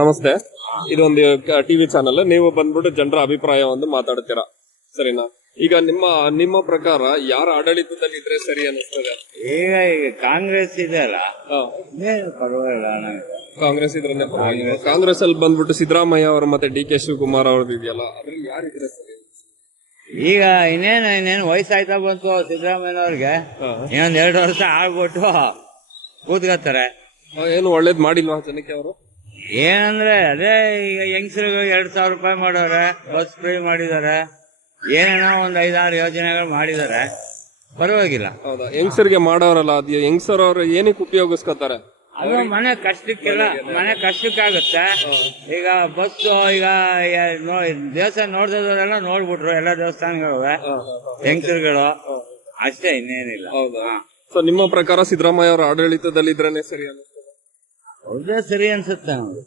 ನಮಸ್ತೆ. ಇದೊಂದು TV channel. ನೀವು ಬಂದ್ಬಿಟ್ಟು ಜನರ ಅಭಿಪ್ರಾಯವನ್ನು ಮಾತಾಡ್ತೀರಾ, ಸರಿನಾ? ಈಗ ನಿಮ್ಮ ಪ್ರಕಾರ ಯಾರ ಆಡಳಿತದಲ್ಲಿ ಇದ್ರೆ ಸರಿ ಅನಿಸ್ತದೆ? ಈಗ ಕಾಂಗ್ರೆಸ್ ಇದೆ ಅಲ್ಲ, ಪರವಾಗಿಲ್ಲ. ಕಾಂಗ್ರೆಸ್ ಇದ್ರೆ ಕಾಂಗ್ರೆಸ್ ಅಲ್ಲಿ ಬಂದ್ಬಿಟ್ಟು ಸಿದ್ದರಾಮಯ್ಯ ಅವರು ಮತ್ತೆ ಡಿ.ಕೆ. ಶಿವಕುಮಾರ್ ಅವ್ರದ್ದು ಇದೆಯಲ್ಲ, ಅದ್ರಲ್ಲಿ ಯಾರಿದ್ರೆ ಸರಿ? ಈಗ ಇನ್ನೇನು ವಯಸ್ಸಾಯ್ತಾ ಬಂತು ಸಿದ್ದರಾಮಯ್ಯನವ್ರಿಗೆ. ಇನ್ನೊಂದ್ 2 ವರ್ಷ ಆಗ್ಬಿಟ್ಟು ಕೂತ್ಕೊತಾರೆ. ಏನು ಒಳ್ಳೇದ್ ಮಾಡಿಲ್ವಾ ಜನಕ್ಕೆ ಅವರು? ಏನಂದ್ರೆ ಅದೇ ಈಗ ಯಂಗ್ಸ್ರಿಗೆ 2,000 ರೂಪಾಯಿ ಮಾಡವ್ರೆ, ಬಸ್ ಫ್ರೀ ಮಾಡಿದ್ದಾರೆ, ಏನೇನೋ ಒಂದ್ 5-6 ಯೋಜನೆಗಳು ಮಾಡಿದ್ದಾರೆ, ಪರವಾಗಿಲ್ಲ. ಹೌದಾ? ಯಂಗ್ಸರ್ಗೆ ಮಾಡೋರಲ್ಲ, ಅದು ಯಂಗ್ಸರ್ ಅವ್ರು ಏನಕ್ಕೆ ಉಪಯೋಗಿಸ್ಕೊತಾರೆ? ಅದು ಮನೆ ಕಷ್ಟಕ್ಕಾಗುತ್ತೆ. ಈಗ ಬಸ್ ಈಗ ದೇವಸ್ಥಾನ ನೋಡ್ದವರೆಲ್ಲ ನೋಡ್ಬಿಟ್ರು, ಎಲ್ಲ ದೇವಸ್ಥಾನಗಳು ಯಂಗ್ಸರ್ಗಳು ಅಷ್ಟೇ, ಇನ್ನೇನಿಲ್ಲ. ಹೌದಾ? ಸೊ ನಿಮ್ಮ ಪ್ರಕಾರ ಸಿದ್ದರಾಮಯ್ಯ ಅವರ ಆಡಳಿತದಲ್ಲಿ ಇದ್ರೇನೆ ಸರಿ ಅನಿಸ್ತದೆ? ಅವ್ರದೇ ಸರಿ ಅನ್ಸುತ್ತೆ ನಮ್ಗೆ.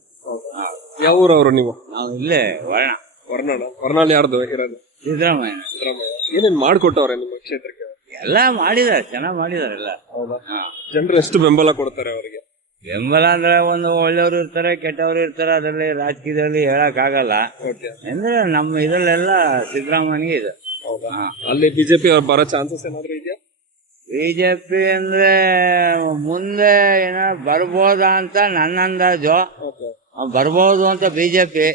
ಯಾವ ಊರವರು ನೀವು? ನಾವು ಇಲ್ಲೇ ವರ್ನಾಳ್ ಯಾರ್ದು ಇರೋದು? ಸಿದ್ದರಾಮಯ್ಯ. ಏನೇನ್ ಮಾಡ್ಕೊಟ್ಟವ್ರೆ ನಿಮ್ಮ ಕ್ಷೇತ್ರಕ್ಕೆ? ಎಲ್ಲ ಮಾಡಿದಾರೆ, ಚೆನ್ನಾಗ್ ಮಾಡಿದಾರೆ ಎಲ್ಲ. ಜನರು ಎಷ್ಟು ಬೆಂಬಲ ಕೊಡ್ತಾರೆ ಅವರಿಗೆ? ಬೆಂಬಲ ಅಂದ್ರೆ ಒಂದು ಒಳ್ಳೆಯವರು ಇರ್ತಾರೆ, ಕೆಟ್ಟವರು ಇರ್ತಾರೆ, ಅದರಲ್ಲಿ ರಾಜಕೀಯದಲ್ಲಿ ಹೇಳಕ್ ಆಗಲ್ಲ. ಅಂದ್ರೆ ನಮ್ಮ ಇದರಲ್ಲೆಲ್ಲ ಸಿದ್ದರಾಮಯ್ಯನಿಗೆ ಇದೆ. ಹೌದಾ? ಅಲ್ಲಿ ಬಿಜೆಪಿ ಬರೋ ಚಾನ್ಸಸ್ ಏನಾದ್ರು ಇದೆಯಾ? ಬಿಜೆಪಿ ಅಂದ್ರೆ ಮುಂದೆ ಏನೋ ಬರ್ಬೋದಾ ಅಂತ ನನ್ನ ಅಂದಾಜು. ಬರ್ಬೋದು ಅಂತ ಬಿಜೆಪಿ.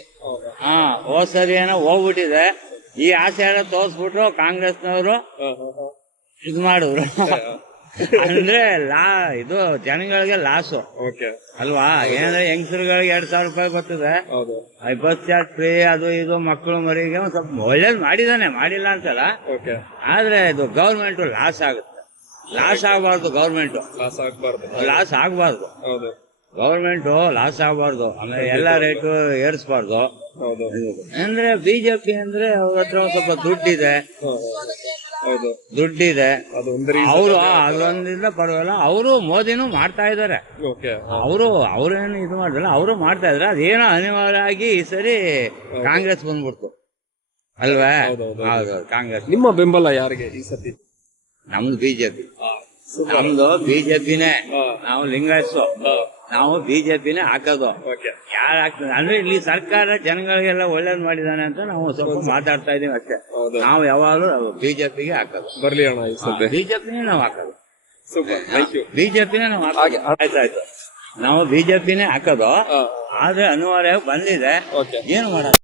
ಹೋದ್ ಸರಿ ಏನೋ ಹೋಗ್ಬಿಟ್ಟಿದೆ. ಈ ಆಸೆ ಎಲ್ಲ ತೋರ್ಸ್ಬಿಟ್ರು ಕಾಂಗ್ರೆಸ್ನವರು, ಇದು ಮಾಡಿದ್ರು. ಅಂದ್ರೆ ಇದು ಜನಗಳಿಗೆ ಲಾಸು ಅಲ್ವಾ? ಏನಂದ್ರೆ ಯಂಗ್ಸ್ಟರ್ಗಳಿಗೆ 2,000 ರೂಪಾಯಿ ಬರ್ತದೆ, ಬಸ್ ಚಾರ್ಜ್ ಫ್ರೀ, ಅದು ಇದು ಮಕ್ಕಳು ಮರಿಗೆ ಒಂದ್ ಸ್ವಲ್ಪ ಒಳ್ಳೇದ್ ಮಾಡಿದಾನೆ, ಮಾಡಿಲ್ಲ ಅಂತಲ್ಲ. ಆದ್ರೆ ಇದು ಗೌರ್ಮೆಂಟ್ ಲಾಸ್ ಆಗುತ್ತೆ. ಲಾಸ್ ಆಗಬಾರ್ದು, ಗೌರ್ಮೆಂಟ್ ಲಾಸ್ ಆಗಬಾರ್ದು, ಗೌರ್ಮೆಂಟ್ ಲಾಸ್ ಆಗಬಾರ್ದು. ಆಮೇಲೆ ಎಲ್ಲಾ ರೇಟು ಏರಿಸಬಾರ್ದು. ಅಂದ್ರೆ ಬಿಜೆಪಿ ಅಂದ್ರೆ ಅವ್ರ ಹತ್ರ ಒಂದ್ ಸ್ವಲ್ಪ ದುಡ್ಡಿದೆ, ಅವರು ಅದೊಂದಿಂದ ಪರವಾಗಿಲ್ಲ. ಅವರು ಮೋದಿನೂ ಮಾಡ್ತಾ ಇದಾರೆ, ಅವ್ರೇನು ಇದು ಮಾಡಿಲ್ಲ, ಅವರು ಮಾಡ್ತಾ ಇದಾರೆ. ಅದೇನೋ ಅನಿವಾರ್ಯ ಆಗಿ ಈ ಸರಿ ಕಾಂಗ್ರೆಸ್ ಬಂದ್ಬಿಡ್ತು ಅಲ್ವಾ? ಹೌದು, ಕಾಂಗ್ರೆಸ್. ನಿಮ್ಮ ಬೆಂಬಲ ಯಾರಿಗೆ ಈ ಸತಿ? ನಮ್ದು ಬಿಜೆಪಿ. ನಮ್ದು ಬಿಜೆಪಿನೇ. ನಾವು ಲಿಂಗಾಯತ್ಸು, ನಾವು ಬಿಜೆಪಿನೇ ಹಾಕೋದು. ಯಾರು ಹಾಕ್ತಾರೆ ಅಂದ್ರೆ ಇಲ್ಲಿ ಸರ್ಕಾರ ಜನಗಳಿಗೆಲ್ಲ ಒಳ್ಳೇದ್ ಮಾಡಿದಾನೆ ಅಂತ ನಾವು ಸ್ವಲ್ಪ ಮಾತಾಡ್ತಾ ಇದೀವಿ ಅಷ್ಟೇ. ನಾವು ಯಾವಾಗಲೂ ಬಿಜೆಪಿಗೆ ಹಾಕೋದು. ಬರ್ಲಿ ಅಣ್ಣ, ಈ ಸತಿ ಬಿಜೆಪಿನೇ ನಾವು ಹಾಕೋದು. ಬಿಜೆಪಿನೇ ನಾವು ಆಯ್ತಾಯ್ತು, ನಾವು ಬಿಜೆಪಿನೇ ಹಾಕೋದು. ಆದ್ರೆ ಅನಿವಾರ್ಯ ಬಂದಿದೆ, ಏನು ಮಾಡೋದು.